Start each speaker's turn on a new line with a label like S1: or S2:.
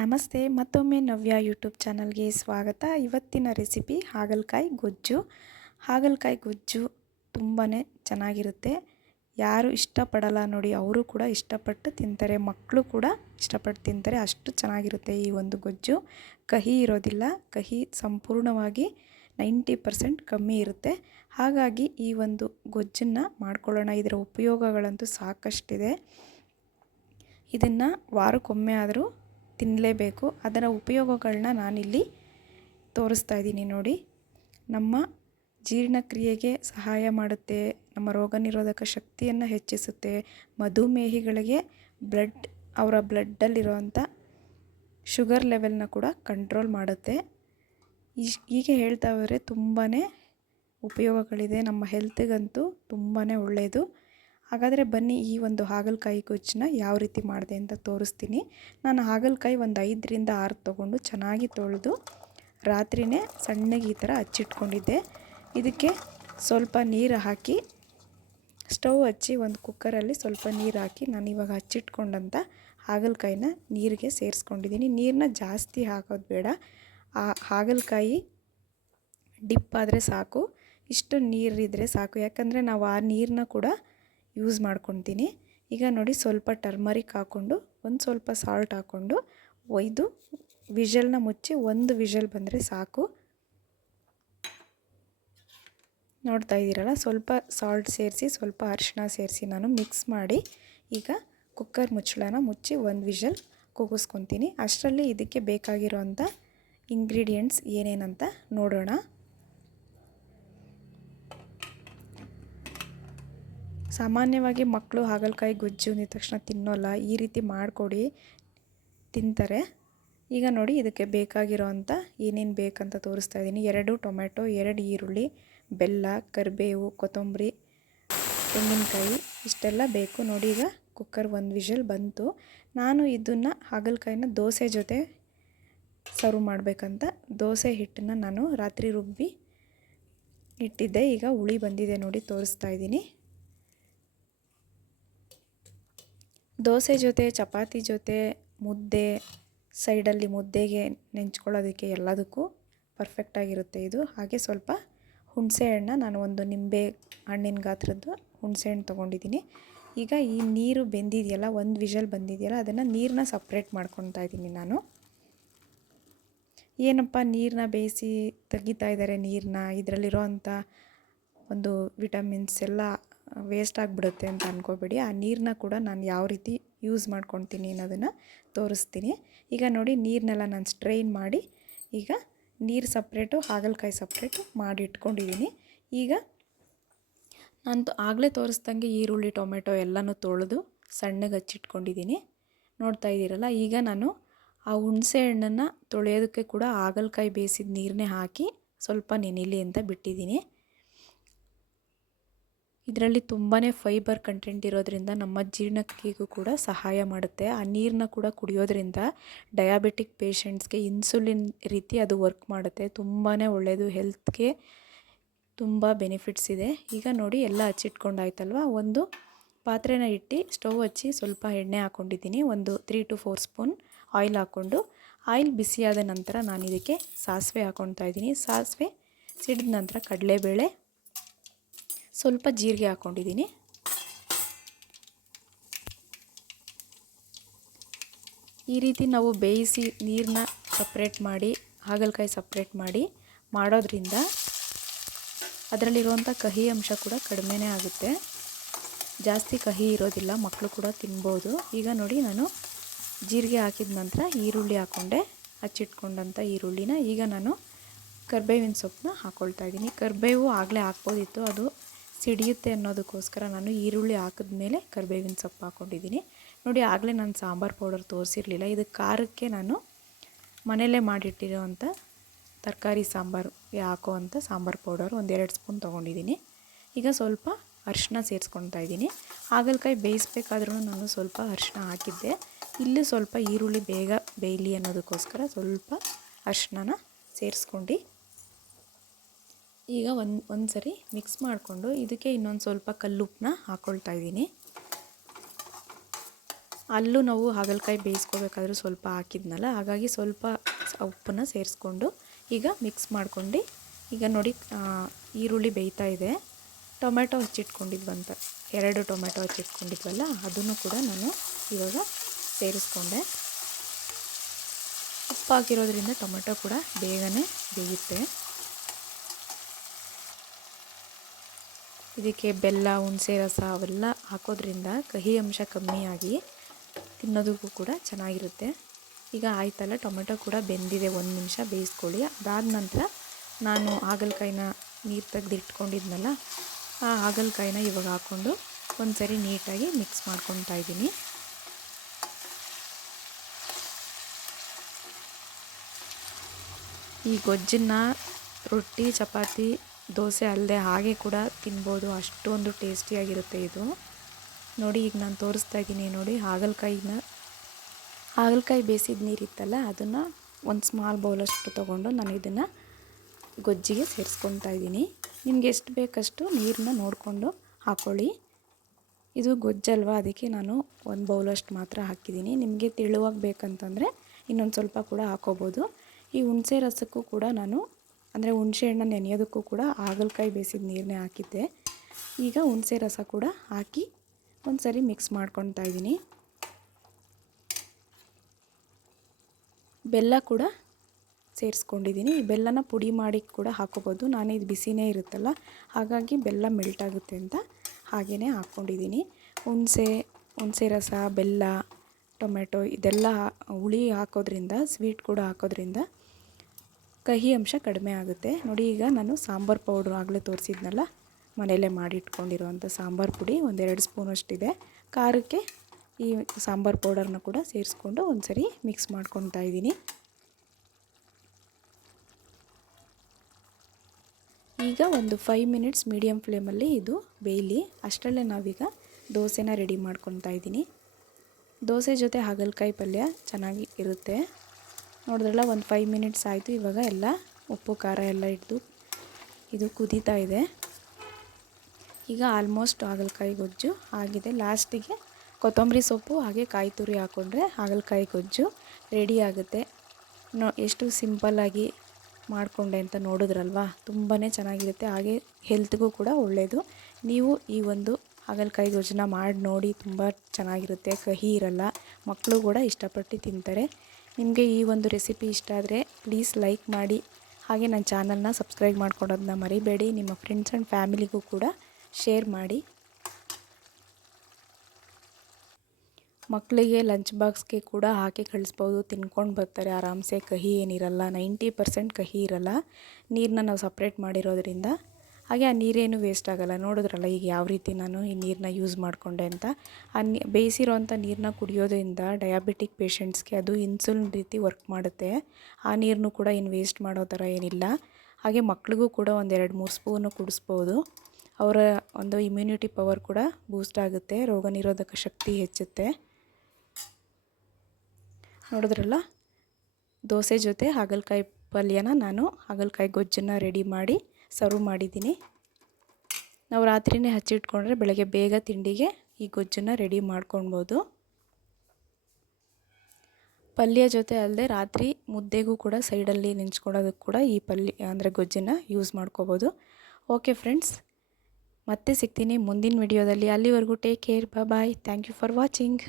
S1: ನಮಸ್ತೆ, ಮತ್ತೊಮ್ಮೆ ನವ್ಯ ಯೂಟ್ಯೂಬ್ ಚಾನಲ್ಗೆ ಸ್ವಾಗತ. ಇವತ್ತಿನ ರೆಸಿಪಿ ಹಾಗಲಕಾಯಿ ಗೊಜ್ಜು. ಹಾಗಲಕಾಯಿ ಗೊಜ್ಜು ತುಂಬಾ ಚೆನ್ನಾಗಿರುತ್ತೆ. ಯಾರು ಇಷ್ಟಪಡಲ್ಲ ನೋಡಿ ಅವರು ಕೂಡ ಇಷ್ಟಪಟ್ಟು ತಿಂತಾರೆ ಮಕ್ಕಳು ಕೂಡ ಇಷ್ಟಪಟ್ಟು ತಿಂತಾರೆ. ಅಷ್ಟು ಚೆನ್ನಾಗಿರುತ್ತೆ ಈ ಒಂದು ಗೊಜ್ಜು. ಕಹಿ ಇರೋದಿಲ್ಲ, ಕಹಿ ಸಂಪೂರ್ಣವಾಗಿ ನೈಂಟಿ ಪರ್ಸೆಂಟ್ ಕಮ್ಮಿ ಇರುತ್ತೆ. ಹಾಗಾಗಿ ಈ ಒಂದು ಗೊಜ್ಜನ್ನು ಮಾಡ್ಕೊಳ್ಳೋಣ. ಇದರ ಉಪಯೋಗಗಳಂತೂ ಸಾಕಷ್ಟಿದೆ. ಇದನ್ನು ವಾರಕ್ಕೊಮ್ಮೆ ಆದರೂ ತಿನ್ನಲೇಬೇಕು ಅದರ ಉಪಯೋಗಗಳನ್ನ ನಾನಿಲ್ಲಿ ತೋರಿಸ್ತಾ ಇದ್ದೀನಿ ನೋಡಿ. ನಮ್ಮ ಜೀರ್ಣಕ್ರಿಯೆಗೆ ಸಹಾಯ ಮಾಡುತ್ತೆ, ನಮ್ಮ ರೋಗ ನಿರೋಧಕ ಶಕ್ತಿಯನ್ನು ಹೆಚ್ಚಿಸುತ್ತೆ, ಮಧುಮೇಹಿಗಳಿಗೆ ಬ್ಲಡ್, ಅವರ ಬ್ಲಡ್ಡಲ್ಲಿರುವಂಥ ಶುಗರ್ ಲೆವೆಲ್ನ ಕೂಡ ಕಂಟ್ರೋಲ್ ಮಾಡುತ್ತೆ. ಹೀಗೆ ಹೇಳ್ತಾ ಹೋದರೆ ತುಂಬಾ ಉಪಯೋಗಗಳಿದೆ. ನಮ್ಮ ಹೆಲ್ತಿಗಂತೂ ತುಂಬಾ ಒಳ್ಳೆಯದು ಹಾಗಾದರೆ ಬನ್ನಿ ಈ ಒಂದು ಹಾಗಲಕಾಯಿ ಗೊಜ್ಜನ್ನ ಯಾವ ರೀತಿ ಮಾಡಿದೆ ಅಂತ ತೋರಿಸ್ತೀನಿ. ನಾನು ಹಾಗಲಕಾಯಿ ಒಂದು ಐದರಿಂದ ಆರು ತೊಗೊಂಡು ಚೆನ್ನಾಗಿ ತೊಳೆದು ರಾತ್ರಿಯೇ ಸಣ್ಣಗೆ ಈ ಥರ ಹಚ್ಚಿಟ್ಕೊಂಡಿದ್ದೆ. ಇದಕ್ಕೆ ಸ್ವಲ್ಪ ನೀರು ಹಾಕಿ, ಸ್ಟವ್ ಹಚ್ಚಿ ಒಂದು ಕುಕ್ಕರಲ್ಲಿ ಸ್ವಲ್ಪ ನೀರು ಹಾಕಿ ನಾನು ಇವಾಗ ಹಚ್ಚಿಟ್ಕೊಂಡಂಥ ಹಾಗಲಕಾಯಿನ ನೀರಿಗೆ ಸೇರಿಸ್ಕೊಂಡಿದ್ದೀನಿ. ನೀರನ್ನ ಜಾಸ್ತಿ ಹಾಕೋದು ಬೇಡ. ಆ ಹಾಗಲಕಾಯಿ ಡಿಪ್ ಆದರೆ ಸಾಕು. ಇಷ್ಟು ನೀರಿದ್ರೆ ಸಾಕು. ಯಾಕಂದರೆ ನಾವು ಆ ನೀರನ್ನ ಕೂಡ ಯೂಸ್ ಮಾಡ್ಕೊತೀನಿ. ಈಗ ನೋಡಿ ಸ್ವಲ್ಪ ಟರ್ಮರಿಕ್ ಹಾಕ್ಕೊಂಡು ಒಂದು ಸ್ವಲ್ಪ ಸಾಲ್ಟ್ ಹಾಕ್ಕೊಂಡು ಒಯ್ದು ವಿಷಲ್ನ ಮುಚ್ಚಿ ಒಂದು ವಿಷಲ್ ಬಂದರೆ ಸಾಕು. ನೋಡ್ತಾ ಇದ್ದೀರಲ್ಲ, ಸ್ವಲ್ಪ ಸಾಲ್ಟ್ ಸೇರಿಸಿ, ಸ್ವಲ್ಪ ಅರಿಶಿನ ಸೇರಿಸಿ ನಾನು ಮಿಕ್ಸ್ ಮಾಡಿ, ಈಗ ಕುಕ್ಕರ್ ಮುಚ್ಚಳನ ಮುಚ್ಚಿ ಒಂದು ವಿಷಲ್ ಕೂಗಿಸ್ಕೊತೀನಿ. ಅಷ್ಟರಲ್ಲಿ ಇದಕ್ಕೆ ಬೇಕಾಗಿರೋವಂಥ ಇಂಗ್ರೀಡಿಯೆಂಟ್ಸ್ ಏನೇನಂತ ನೋಡೋಣ. ಸಾಮಾನ್ಯವಾಗಿ ಮಕ್ಕಳು ಹಾಗಲಕಾಯಿ ಗೊಜ್ಜು ಅಂದಿದ ತಕ್ಷಣ ತಿನ್ನೋಲ್ಲ, ಈ ರೀತಿ ಮಾಡಿಕೊಡಿ, ತಿಂತಾರೆ. ಈಗ ನೋಡಿ ಇದಕ್ಕೆ ಬೇಕಾಗಿರೋವಂಥ ಏನೇನು ಬೇಕಂತ ತೋರಿಸ್ತಾ ಇದ್ದೀನಿ. ಎರಡು ಟೊಮೆಟೊ ಎರಡು ಈರುಳ್ಳಿ, ಬೆಲ್ಲ, ಕರಿಬೇವು, ಕೊತ್ತಂಬರಿ, ತೆಂಗಿನಕಾಯಿ, ಇಷ್ಟೆಲ್ಲ ಬೇಕು. ನೋಡಿ ಈಗ ಕುಕ್ಕರ್ ಒಂದು ವಿಷಲ್ ಬಂತು. ನಾನು ಇದನ್ನು ಹಾಗಲಕಾಯಿನ ದೋಸೆ ಜೊತೆ ಸರ್ವ್ ಮಾಡಬೇಕಂತ ದೋಸೆ ಹಿಟ್ಟನ್ನು ನಾನು ರಾತ್ರಿ ರುಬ್ಬಿ ಇಟ್ಟಿದ್ದೆ. ಈಗ ಹುಳಿ ಬಂದಿದೆ ನೋಡಿ ತೋರಿಸ್ತಾ ಇದ್ದೀನಿ. ದೋಸೆ ಜೊತೆ, ಚಪಾತಿ ಜೊತೆ, ಮುದ್ದೆ, ಸೈಡಲ್ಲಿ ಮುದ್ದೆಗೆ ನೆಂಚ್ಕೊಳ್ಳೋದಕ್ಕೆ ಎಲ್ಲದಕ್ಕೂ ಪರ್ಫೆಕ್ಟಾಗಿರುತ್ತೆ ಇದು. ಹಾಗೆ ಸ್ವಲ್ಪ ಹುಣಸೆ ಹಣ್ಣ, ನಾನು ಒಂದು ನಿಂಬೆ ಹಣ್ಣಿನ ಗಾತ್ರದ್ದು ಹುಣಸೆ ಹಣ್ಣು ತೊಗೊಂಡಿದ್ದೀನಿ. ಈಗ ಈ ನೀರು ಬೆಂದಿದೆಯಲ್ಲ, ಒಂದು ವಿಷಲ್ ಬಂದಿದೆಯಲ್ಲ, ಅದನ್ನು ನೀರನ್ನ ಸಪ್ರೇಟ್ ಮಾಡ್ಕೊತಾ ಇದ್ದೀನಿ ನಾನು. ಏನಪ್ಪ ನೀರನ್ನ ಬೇಯಿಸಿ ತೆಗಿತಾ ಇದ್ದಾರೆ ನೀರನ್ನ ಇದರಲ್ಲಿರೋ ಅಂಥ ಒಂದು ವಿಟಮಿನ್ಸ್ ಎಲ್ಲ ವೇಸ್ಟ್ ಆಗಿಬಿಡುತ್ತೆ ಅಂತ ಅಂದ್ಕೋಬೇಡಿ ಆ ನೀರನ್ನ ಕೂಡ ನಾನು ಯಾವ ರೀತಿ ಯೂಸ್ ಮಾಡ್ಕೊತೀನಿ ಅನ್ನೋದನ್ನು ತೋರಿಸ್ತೀನಿ. ಈಗ ನೋಡಿ ನೀರನ್ನೆಲ್ಲ ನಾನು ಸ್ಟ್ರೈನ್ ಮಾಡಿ ಈಗ ನೀರು ಸಪ್ರೇಟು ಹಾಗಲಕಾಯಿ ಸಪ್ರೇಟು ಮಾಡಿ ಇಟ್ಕೊಂಡಿದ್ದೀನಿ ಈಗ ನಾನು ಆಗಲೇ ತೋರಿಸ್ದಂಗೆ ಈರುಳ್ಳಿ, ಟೊಮೆಟೊ ಎಲ್ಲನೂ ತೊಳೆದು ಸಣ್ಣಗೆ ಹಚ್ಚಿಟ್ಕೊಂಡಿದ್ದೀನಿ ನೋಡ್ತಾ ಇದ್ದೀರಲ್ಲ, ಈಗ ನಾನು ಆ ಹುಣಸೆ ಹಣ್ಣನ್ನು ತೊಳೆಯೋದಕ್ಕೆ ಕೂಡ ಹಾಗಲಕಾಯಿ ಬೇಯಿಸಿದ ನೀರನ್ನೇ ಹಾಕಿ ಸ್ವಲ್ಪ ನೆನಿಲಿ ಅಂತ ಬಿಟ್ಟಿದ್ದೀನಿ ಇದರಲ್ಲಿ ತುಂಬಾ ಫೈಬರ್ ಕಂಟೆಂಟ್ ಇರೋದರಿಂದ ನಮ್ಮ ಜೀರ್ಣಕ್ರಿಯೆಗೂ ಕೂಡ ಸಹಾಯ ಮಾಡುತ್ತೆ. ಆ ನೀರನ್ನ ಕೂಡ ಕುಡಿಯೋದ್ರಿಂದ ಡಯಾಬಿಟಿಕ್ ಪೇಷಂಟ್ಸ್ಗೆ ಇನ್ಸುಲಿನ್ ರೀತಿ ಅದು ವರ್ಕ್ ಮಾಡುತ್ತೆ. ತುಂಬಾ ಒಳ್ಳೆಯದು ಹೆಲ್ತ್ಗೆ ತುಂಬ ಬೆನಿಫಿಟ್ಸ್ ಇದೆ. ಈಗ ನೋಡಿ ಎಲ್ಲ ಹಚ್ಚಿಟ್ಕೊಂಡಾಯ್ತಲ್ವ ಒಂದು ಪಾತ್ರೆನ ಇಟ್ಟು ಸ್ಟವ್ ಹಚ್ಚಿ ಸ್ವಲ್ಪ ಎಣ್ಣೆ ಹಾಕ್ಕೊಂಡಿದ್ದೀನಿ ಒಂದು three to four spoon oil ಹಾಕ್ಕೊಂಡು ಆಯಿಲ್ ಬಿಸಿಯಾದ ನಂತರ ನಾನು ಇದಕ್ಕೆ ಸಾಸಿವೆ ಹಾಕ್ಕೊಳ್ತಾ ಇದ್ದೀನಿ. ಸಾಸಿವೆ ಸಿಡಿದ ನಂತರ ಕಡಲೆಬೇಳೆ ಸ್ವಲ್ಪ ಜೀರಿಗೆ ಹಾಕ್ಕೊಂಡಿದ್ದೀನಿ. ಈ ರೀತಿ ನಾವು ಬೇಯಿಸಿ ನೀರನ್ನ ಸಪ್ರೇಟ್ ಮಾಡಿ, ಹಾಗಲಕಾಯಿ ಸಪ್ರೇಟ್ ಮಾಡಿ ಮಾಡೋದ್ರಿಂದ ಅದರಲ್ಲಿರುವಂಥ ಕಹಿ ಅಂಶ ಕೂಡ ಕಡಿಮೆನೇ ಆಗುತ್ತೆ. ಜಾಸ್ತಿ ಕಹಿ ಇರೋದಿಲ್ಲ ಮಕ್ಕಳು ಕೂಡ ತಿನ್ಬೋದು. ಈಗ ನೋಡಿ ನಾನು ಜೀರಿಗೆ ಹಾಕಿದ ನಂತರ ಈರುಳ್ಳಿ ಹಾಕ್ಕೊಂಡೆ ಹಚ್ಚಿಟ್ಕೊಂಡಂಥ ಈರುಳ್ಳಿನ ಈಗ ನಾನು ಕರ್ಬೇವಿನ ಸೊಪ್ಪನ್ನ ಹಾಕ್ಕೊಳ್ತಾ ಇದ್ದೀನಿ. ಕರ್ಬೇವು ಆಗಲೇ ಹಾಕ್ಬೋದಿತ್ತು, ಅದು ಸಿಡಿಯುತ್ತೆ ಅನ್ನೋದಕ್ಕೋಸ್ಕರ ನಾನು ಈರುಳ್ಳಿ ಹಾಕಿದ್ಮೇಲೆ ಕರಿಬೇವಿನ ಸೊಪ್ಪು ಹಾಕ್ಕೊಂಡಿದ್ದೀನಿ. ನೋಡಿ, ಆಗಲೇ ನಾನು ಸಾಂಬಾರು ಪೌಡರ್ ತೋರಿಸಿರಲಿಲ್ಲ. ಇದು ಖಾರಕ್ಕೆ ನಾನು ಮನೆಯಲ್ಲೇ ಮಾಡಿಟ್ಟಿರೋವಂಥ ತರಕಾರಿ ಸಾಂಬಾರು ಹಾಕೋವಂಥ ಸಾಂಬಾರು ಪೌಡರ್ ಒಂದೆರಡು ಸ್ಪೂನ್ ತೊಗೊಂಡಿದ್ದೀನಿ. ಈಗ ಸ್ವಲ್ಪ ಅರಿಶಿನ ಸೇರಿಸ್ಕೊಳ್ತಾ ಇದ್ದೀನಿ. ಹಾಗಲಕಾಯಿ ಬೇಯಿಸ್ಬೇಕಾದ್ರೂ ನಾನು ಸ್ವಲ್ಪ ಅರಿಶಿನ ಹಾಕಿದ್ದೆ. ಇಲ್ಲಿ ಸ್ವಲ್ಪ ಈರುಳ್ಳಿ ಬೇಗ ಬೇಯಲಿ ಅನ್ನೋದಕ್ಕೋಸ್ಕರ ಸ್ವಲ್ಪ ಅರಿಶಿನ ಸೇರಿಸ್ಕೊಂಡು ಈಗ ಒಂದು ಒಂದು ಸರಿ ಮಿಕ್ಸ್ ಮಾಡಿಕೊಂಡು ಇದಕ್ಕೆ ಇನ್ನೊಂದು ಸ್ವಲ್ಪ ಕಲ್ಲುಪ್ಪನ್ನ ಹಾಕ್ಕೊಳ್ತಾ ಇದ್ದೀನಿ. ಅಲ್ಲೂ ನಾವು ಹಾಗಲಕಾಯಿ ಬೇಯಿಸ್ಕೋಬೇಕಾದ್ರೂ ಸ್ವಲ್ಪ ಹಾಕಿದ್ನಲ್ಲ, ಹಾಗಾಗಿ ಸ್ವಲ್ಪ ಉಪ್ಪನ್ನು ಸೇರಿಸ್ಕೊಂಡು ಈಗ ಮಿಕ್ಸ್ ಮಾಡ್ಕೊಂಡು, ಈಗ ನೋಡಿ ಈರುಳ್ಳಿ ಬೇಯ್ತಾ ಇದೆ. ಟೊಮೆಟೊ ಹಚ್ಚಿಟ್ಕೊಂಡಿದ್ವಂತ ಎರಡು ಟೊಮೆಟೊ ಹಚ್ಚಿಟ್ಕೊಂಡಿದ್ವಲ್ಲ, ಅದನ್ನು ಕೂಡ ನಾನು ಇವಾಗ ಸೇರಿಸ್ಕೊಂಡೆ. ಉಪ್ಪು ಹಾಕಿರೋದ್ರಿಂದ ಟೊಮೆಟೊ ಕೂಡ ಬೇಗನೆ ಬೇಯುತ್ತೆ. ಇದಕ್ಕೆ ಬೆಲ್ಲ, ಹುಣಸೆ, ರಸ ಅವೆಲ್ಲ ಹಾಕೋದ್ರಿಂದ ಕಹಿ ಅಂಶ ಕಮ್ಮಿಯಾಗಿ ತಿನ್ನೋದಕ್ಕೂ ಕೂಡ ಚೆನ್ನಾಗಿರುತ್ತೆ. ಈಗ ಆಯ್ತಲ್ಲ, ಟೊಮೆಟೊ ಕೂಡ ಬೆಂದಿದೆ, ಒಂದು ನಿಮಿಷ ಬೇಯಿಸ್ಕೊಳ್ಳಿ. ಅದಾದ ನಂತರ ನಾನು ಹಾಗಲಕಾಯಿನ ನೀರು ತೆಗೆದಿಟ್ಕೊಂಡಿದ್ನಲ್ಲ, ಆ ಹಾಗಲಕಾಯಿನ ಇವಾಗ ಹಾಕ್ಕೊಂಡು ಒಂದು ಸರಿ ನೀಟಾಗಿ ಮಿಕ್ಸ್ ಮಾಡ್ಕೊತಾ ಇದ್ದೀನಿ. ಈ ಗೊಜ್ಜನ್ನು, ರೊಟ್ಟಿ, ಚಪಾತಿ ದೋಸೆ ಅಲ್ಲದೆ ಹಾಗೆ ಕೂಡ ತಿನ್ಬೋದು. ಅಷ್ಟೊಂದು ಟೇಸ್ಟಿಯಾಗಿರುತ್ತೆ ಇದು. ನೋಡಿ, ಈಗ ನಾನು ತೋರಿಸ್ತಾ ಇದ್ದೀನಿ ನೋಡಿ, ಹಾಗಲಕಾಯಿನ. ಹಾಗಲಕಾಯಿ ಬೇಯಿಸಿದ ನೀರಿತ್ತಲ್ಲ ಅದನ್ನು ಒಂದು ಸ್ಮಾಲ್ ಬೌಲಷ್ಟು ತೊಗೊಂಡು ನಾನು ಇದನ್ನು ಗೊಜ್ಜಿಗೆ ಸೇರಿಸ್ಕೊತಾ ಇದ್ದೀನಿ. ನಿಮ್ಗೆ ಎಷ್ಟು ಬೇಕಷ್ಟು ನೀರನ್ನ ನೋಡಿಕೊಂಡು ಹಾಕ್ಕೊಳ್ಳಿ ಇದು ಗೊಜ್ಜಲ್ವ? ಅದಕ್ಕೆ ನಾನು ಒಂದು ಬೌಲಷ್ಟು ಮಾತ್ರ ಹಾಕಿದ್ದೀನಿ. ನಿಮಗೆ ತೆಳುವಾಗಿ ಬೇಕಂತಂದರೆ ಇನ್ನೊಂದು ಸ್ವಲ್ಪ ಕೂಡ ಹಾಕೋಬೋದು. ಈ ಹುಣಸೆ ರಸಕ್ಕೂ ಕೂಡ ನಾನು ಅಂದರೆ ಹುಣಸೆ ಹಣ್ಣು ನೆನೆಯೋದಕ್ಕೂ ಕೂಡ ಹಾಗಲಕಾಯಿ ಬೇಯಿಸಿದ ನೀರನ್ನೇ ಹಾಕಿದ್ದೆ. ಈಗ ಹುಣಸೆ ರಸ ಕೂಡ ಹಾಕಿ ಒಂದು ಸರಿ ಮಿಕ್ಸ್ ಮಾಡ್ಕೊತಾ ಇದ್ದೀನಿ. ಬೆಲ್ಲ ಕೂಡ ಸೇರಿಸ್ಕೊಂಡಿದ್ದೀನಿ. ಬೆಲ್ಲನ ಪುಡಿ ಮಾಡಿ ಕೂಡ ಹಾಕೋಬೋದು. ನಾನು ಇದು ಬಿಸಿನೇ ಇರುತ್ತಲ್ಲ, ಹಾಗಾಗಿ ಬೆಲ್ಲ ಮೆಲ್ಟ್ ಆಗುತ್ತೆ ಅಂತ ಹಾಗೆಯೇ ಹಾಕ್ಕೊಂಡಿದ್ದೀನಿ. ಹುಣಸೆ ಹುಣಸೆ ರಸ, ಬೆಲ್ಲ ಟೊಮೆಟೊ ಇದೆಲ್ಲ ಹುಳಿ ಹಾಕೋದ್ರಿಂದ ಸ್ವೀಟ್ ಕೂಡ ಹಾಕೋದ್ರಿಂದ ಕಹಿ ಅಂಶ ಕಡಿಮೆ ಆಗುತ್ತೆ. ನೋಡಿ, ಈಗ ನಾನು ಸಾಂಬಾರು ಪೌಡ್ರು ಆಗಲೇ ತೋರಿಸಿದ್ನಲ್ಲ? ಮನೆಯಲ್ಲೇ ಮಾಡಿಟ್ಕೊಂಡಿರುವಂಥ ಸಾಂಬಾರು ಪುಡಿ ಒಂದೆರಡು ಸ್ಪೂನಷ್ಟಿದೆ ಖಾರಕ್ಕೆ ಈ ಸಾಂಬಾರು ಪೌಡರ್ನ ಕೂಡ ಸೇರಿಸ್ಕೊಂಡು ಒಂದು ಸರಿ ಮಿಕ್ಸ್ ಮಾಡ್ಕೊತಾ ಇದ್ದೀನಿ. ಈಗ ಒಂದು ಫೈವ್ ಮಿನಿಟ್ಸ್ ಮೀಡಿಯಮ್ ಫ್ಲೇಮಲ್ಲಿ ಇದು ಬೇಯಲಿ. ಅಷ್ಟರಲ್ಲೇ ನಾವೀಗ ದೋಸೆನ ರೆಡಿ ಮಾಡ್ಕೊತಾ ಇದ್ದೀನಿ. ದೋಸೆ ಜೊತೆ ಹಾಗಲಕಾಯಿ ಪಲ್ಯ ಚೆನ್ನಾಗಿ ಇರುತ್ತೆ. ನೋಡಿದ್ರಲ್ಲ, ಒಂದು ಫೈವ್ ಮಿನಿಟ್ಸ್ ಆಯಿತು. ಇವಾಗ ಎಲ್ಲ ಉಪ್ಪು, ಖಾರ ಎಲ್ಲ ಇಟ್ಟು ಇದು ಕುದೀತಾ ಇದೆ. ಈಗ ಆಲ್ಮೋಸ್ಟ್ ಹಾಗಲಕಾಯಿ ಗೊಜ್ಜು ಆಗಿದೆ. ಲಾಸ್ಟಿಗೆ ಕೊತ್ತಂಬರಿ ಸೊಪ್ಪು, ಹಾಗೆ ಕಾಯಿ ತುರಿ ಹಾಕ್ಕೊಂಡ್ರೆ ಹಾಗಲಕಾಯಿ ಗೊಜ್ಜು ರೆಡಿ ಆಗುತ್ತೆ. ನೋ, ಎಷ್ಟು ಸಿಂಪಲ್ಲಾಗಿ ಮಾಡಿಕೊಂಡೆ ಅಂತ ನೋಡಿದ್ರಲ್ವಾ? ತುಂಬಾ ಚೆನ್ನಾಗಿರುತ್ತೆ. ಹಾಗೆ ಹೆಲ್ತ್ಗೂ ಕೂಡ ಒಳ್ಳೆಯದು ನೀವು ಈ ಒಂದು ಹಾಗಲಕಾಯಿ ಗೊಜ್ಜನ್ನ ಮಾಡಿ ನೋಡಿ, ತುಂಬ ಚೆನ್ನಾಗಿರುತ್ತೆ. ಕಹಿ ಇರಲ್ಲ. ಮಕ್ಕಳು ಕೂಡ ಇಷ್ಟಪಟ್ಟು ತಿಂತಾರೆ. ನಿಮಗೆ ಈ ಒಂದು ರೆಸಿಪಿ ಇಷ್ಟ ಆದರೆ ಪ್ಲೀಸ್ ಲೈಕ್ ಮಾಡಿ. ಹಾಗೆ ನನ್ನ ಚಾನಲ್ನ ಸಬ್ಸ್ಕ್ರೈಬ್ ಮಾಡ್ಕೊಡೋದನ್ನ ಮರಿಬೇಡಿ. ನಿಮ್ಮ ಫ್ರೆಂಡ್ಸ್ ಆ್ಯಂಡ್ ಫ್ಯಾಮಿಲಿಗೂ ಕೂಡ ಶೇರ್ ಮಾಡಿ. ಮಕ್ಕಳಿಗೆ ಲಂಚ್ ಬಾಕ್ಸ್ಗೆ ಕೂಡ ಹಾಕಿ ಕಳಿಸ್ಬೋದು. ತಿನ್ಕೊಂಡು ಬರ್ತಾರೆ. ಆರಾಮ್ಸೆ ಕಹಿ ಏನಿರಲ್ಲ. ನೈಂಟಿ ಪರ್ಸೆಂಟ್ ಕಹಿ ಇರಲ್ಲ. ನೀರನ್ನ ನಾವು ಸಪ್ರೇಟ್ ಮಾಡಿರೋದ್ರಿಂದ ಹಾಗೆ ಆ ನೀರೇನು ವೇಸ್ಟ್ ಆಗೋಲ್ಲ. ನೋಡಿದ್ರಲ್ಲ ಈಗ ಯಾವ ರೀತಿ ನಾನು ಈ ನೀರನ್ನ ಯೂಸ್ ಮಾಡಿಕೊಂಡೆ ಅಂತ. ಆ ನೀ ಬೇಯಿಸಿರೋಂಥ ನೀರನ್ನ ಕುಡಿಯೋದ್ರಿಂದ ಡಯಾಬಿಟಿಕ್ ಪೇಷಂಟ್ಸ್ಗೆ ಅದು ಇನ್ಸುಲಿನ್ ರೀತಿ ವರ್ಕ್ ಮಾಡುತ್ತೆ. ಆ ನೀರನ್ನು ಕೂಡ ಏನು ವೇಸ್ಟ್ ಮಾಡೋ ಥರ ಏನಿಲ್ಲ. ಹಾಗೆ ಮಕ್ಳಿಗೂ ಕೂಡ ಒಂದೆರಡು ಮೂರು ಸ್ಪೂನು ಕುಡಿಸ್ಬೋದು. ಅವರ ಒಂದು ಇಮ್ಯುನಿಟಿ ಪವರ್ ಕೂಡ ಬೂಸ್ಟ್ ಆಗುತ್ತೆ. ರೋಗ ನಿರೋಧಕ ಶಕ್ತಿ ಹೆಚ್ಚುತ್ತೆ. ನೋಡಿದ್ರಲ್ಲ? ದೋಸೆ ಜೊತೆ ಹಾಗಲಕಾಯಿ ಪಲ್ಯನ ನಾನು ಹಾಗಲಕಾಯಿ ಗೊಜ್ಜನ್ನು ರೆಡಿ ಮಾಡಿ ಸರ್ವ್ ಮಾಡಿದ್ದೀನಿ. ನಾವು ರಾತ್ರಿನೇ ಹಚ್ಚಿಟ್ಕೊಂಡ್ರೆ ಬೆಳಗ್ಗೆ ಬೇಗ ತಿಂಡಿಗೆ ಈ ಗೊಜ್ಜನ್ನು ರೆಡಿ ಮಾಡ್ಕೊಳ್ಬೋದು. ಪಲ್ಯ ಜೊತೆ ಅಲ್ಲದೆ ರಾತ್ರಿ ಮುದ್ದೆಗೂ ಕೂಡ ಸೈಡಲ್ಲಿ ನೆಂಚ್ಕೊಳ್ಳೋದಕ್ಕೆ ಕೂಡ ಈ ಪಲ್ಯ ಅಂದರೆ ಗೊಜ್ಜನ್ನು ಯೂಸ್ ಮಾಡ್ಕೋಬೋದು. ಓಕೆ ಫ್ರೆಂಡ್ಸ್ ಮತ್ತೆ ಸಿಗ್ತೀನಿ ಮುಂದಿನ ವಿಡಿಯೋದಲ್ಲಿ ಅಲ್ಲಿವರೆಗೂ take care bye thank you for watching